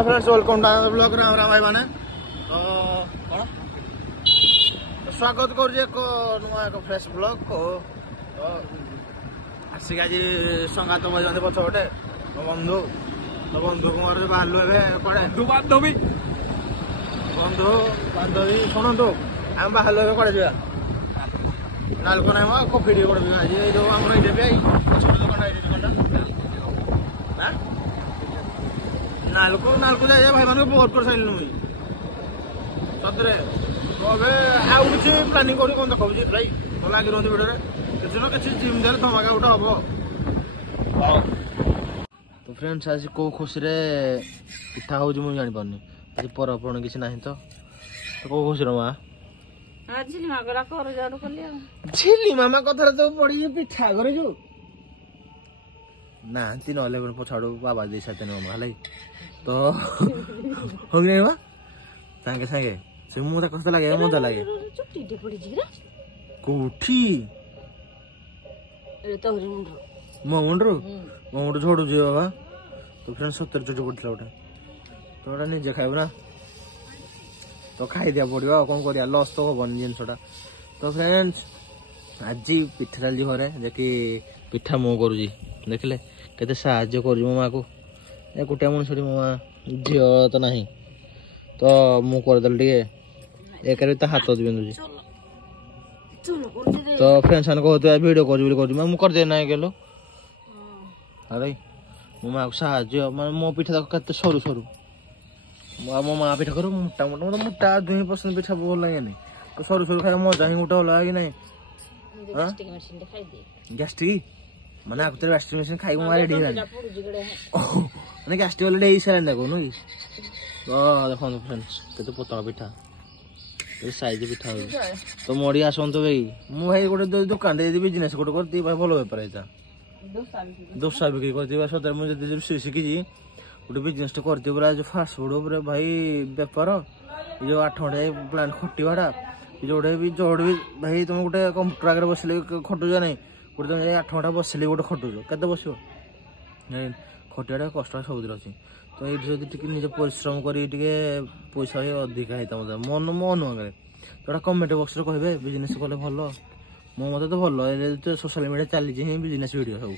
hello friends welcome to blog Ram Ram भाई माने तो कौन स्वागत कर एक नुआ एक फ्रेश ब्लॉग को तो आसिक आज संगात बजाते पछपटे बंधु बंधु कुमार बाहर कड़े बांधवी बंधु बांधवी शुणु आम बाहर कड़े जा नालको ना कफी टे कड़े आज जो आम ये दुकान नालको नालको जाए भाई मान बहुत कर सारे मुझे सतरे आउ कि प्लानिंग कर देखा भाई लगे रही भिडियो किसी ना कि जिम दे धमाका गोटे हम तो फ्रेंड्स आज कौ खुशी पिठा हो मुझे जानी पार्नी आज परपण किसी ना तो कौ खुशी माँ झिली मामा कथा तो पड़ी पिठा कर ना ना पछाड़ू बाबा दे साथ मामा है तो हो गया माँ सागे सागे से मुझे कष्ट लगे मजा लगे कौटी मो मुंड्रु झोड़ू बाबा तो फ्रेंड्स सत्तर चुटी पड़ता गोटे तो गोटा निजे खाइब ना तो खाई दिया पड़ो कौन कर लस तो हेनी जिनसा तो फ्रेंड्स आज पिठा चलती घरे जे पिठा मो करुँगी देखिले केते साहाଯ୍ୟ करुँ मो माँ को एकुटिया मनुष्य मो माँ झी तो ना तो मुझे करदेल एक हाथ बिंदुची तो फ्रेंड्स मैंने कहते भिडियो कर मुझे करदे ना गेलो अरे मो माँ को साहाଯ୍ୟ मैं मो पिठा तक के सरू सरू मो माँ पिठा करूँ मोटा मोटा मतलब मोटा 2% पिठा भल लगे तो सरू सरू खाई मजा ही गोटे अलग कि नहीं गैस्ट्रिक माने आगुरी गैस्ट्रिक मेडिसिन खाई रेडी मैंने गैस्ट्रिक अलरेडी सारे देखो नु तो देखो फ्रेंड्स केते पतला पिठा ये साइज पिठा हो तो मोड़ी आसंतु भाई मु भाई गोटे दुकान दे बिजनेस गोटे करती भाई भल बेपार है दोसा बिक्री करती सतरे मुझे शिखी गोटे बिजनेस तो करती पूरा जो फास्ट फुड भाई बेपार जो 8 घंटे प्लान खटिवाटा जोड़े भी भाई तुम गोटे कंप्यूटर आगे बसले खटुज ना गोटे तुम 8 घंटा बसले गोटे खटुज के बस खटिया कष्ट सबुद अच्छी तो ये निजे परिश्रम कर पैसा अधिका होता मतलब मन मन आगे तो कमेंट बक्स कहे बिजनेस कले भल मो मत तो भल तो सोशल मीडिया चली बिजनेस वीडियो सब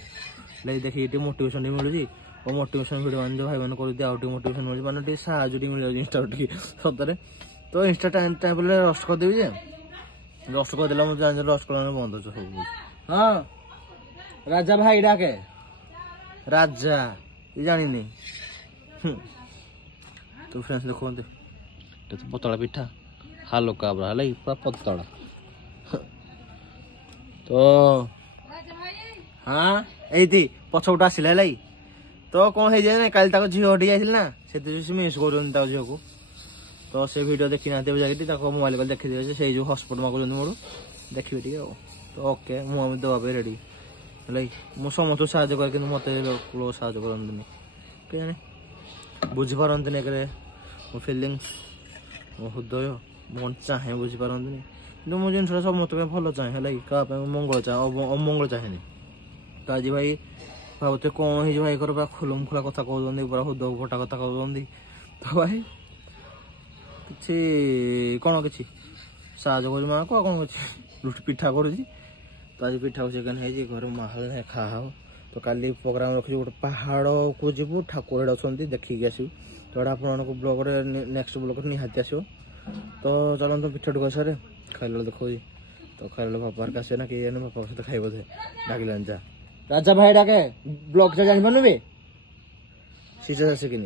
लाइक देखिए मोटिवेशन मिलूँ और मोटिवेशन वीडियो मान भाई मैंने कर मोटिवेशन मिलूँ मैंने साहय मिल इंस्टा सतरे तो इंस्टा टाइम टाइम रस्ट करदेवी रस्ट करदे मुझे जान रस्ट कर बंद सब हाँ राजा भाई डाके राजा ये जानी तो फ्रेंड्स देखो तो पतला पिठा हालुका पूरा है पूरा पतला तो हाँ ये पछपट आसला तो कौन हो जाए कल झील हटी जाए ना से मिस कर झील को तो से वीडियो देखी ना जाकि मोबाइल कल देखी दे से जो हॉस्पिटल मागुँ मोर देखिए टे तो ओके मुझे देवाई रेडी है मुझे समस्त साहय कर मत लोग साहय करते क्या बुझीपारती मो फिलिंग्स मो हृदय मन चाहे बुझीपारती कि मो जिन समस्त भल चाहे है क्या मंगल चाहे अमंगल चाहे तो आज भाई भावते कौन हो भाई घर पूरा खुलम खुला कथा कहते पूरा हृदय फटा कथा कहते तो भाई कि कौन कि साहय कर माँ को कौन कि पिठा करुँची तो आज पिठा को चिकेन है घर माहल खा हो तो काली प्रोग्राम रखी गोटे पहाड़ को जीव ठाकुर अच्छा देखिकी आसू तो आप ब्लॉग नेक्स्ट ब्लॉग निहाती आस तो चलते पिठा टुक सारे खाइल देखो तो खाइल बापा आसे ना किए बापा सहित खाई बोधे डाकिलानी जा राजा भाई डाके ब्लॉग से जानी पारे सीटा आसिकी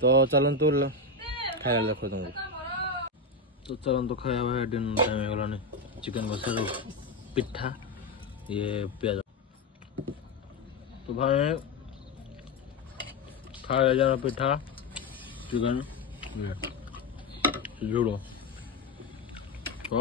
तो चलतु खाइल देखो तुमको तो चलतु खाया भाई डिनर टाइम होगलानी चिकेन कषा पिठा ये प्याज तो भाई खाया जा पिठा चिकन जुड़ो तो